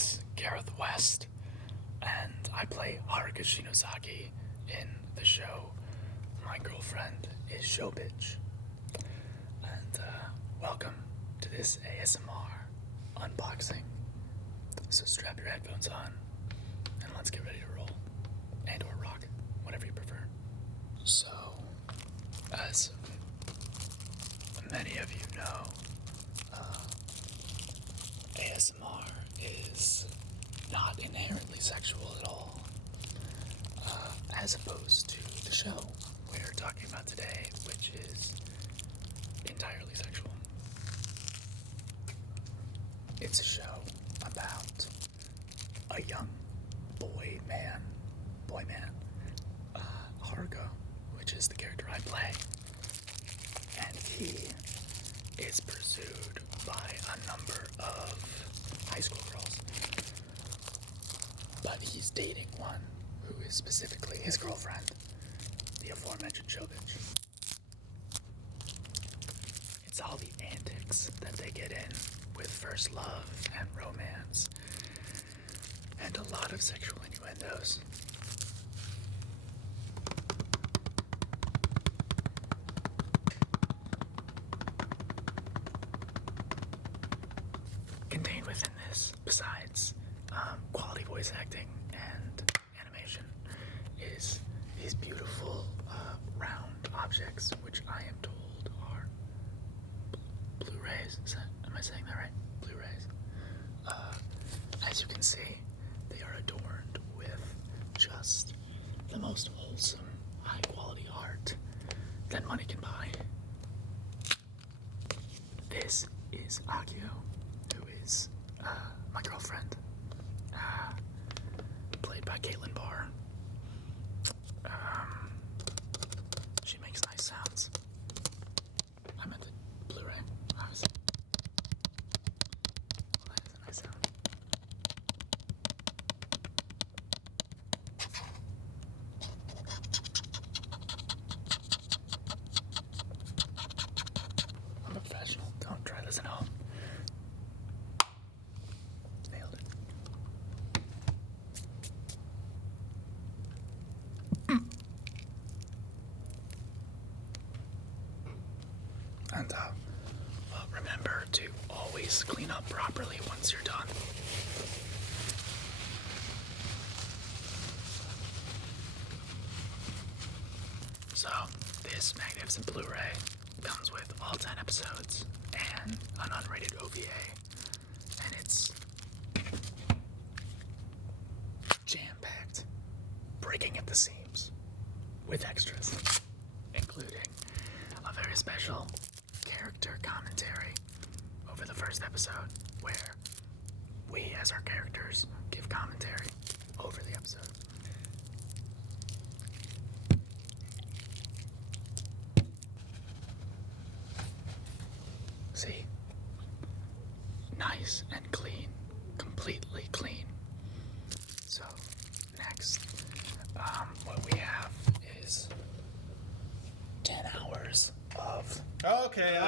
is Gareth West, and I play Haruka Shinozaki in the show. My girlfriend is Shobitch. And welcome to this ASMR unboxing. So strap your headphones on and let's get ready to roll. And or rock, whatever you prefer. So, as many of you know, ASMR is not inherently sexual at all, as opposed to the show we're talking about today, which is entirely sexual. It's a show about a young boy man, Haruka, which is the character I play, and he is pursued by a number of high school girls, but he's dating one who is specifically his girlfriend, the aforementioned Shobitch. It's all the antics that they get in with first love and romance, and a lot of sexual innuendos. Contained within this, besides quality voice acting and animation, is these beautiful round objects, which I am told are Blu-rays. Am I saying that right? Blu-rays. As you can see, they are adorned with just the most wholesome, high-quality art that money can buy. This is Akio, who is my girlfriend, played by Caitlin Barr. She makes nice sounds. I meant the Blu-ray, obviously. Well, that is a nice sound. I'm a professional. Don't try this at home. Nailed it. And well, remember to always clean up properly once you're done. So, this magnificent Blu-ray comes with all 10 episodes and an unrated OVA, and it's jam-packed, breaking at the seams, with extras, including a very special character commentary over the first episode, where we, as our characters, give commentary over the episode. See? Nice and clean. Completely clean. So, next, what we have is 10 hours of... Okay.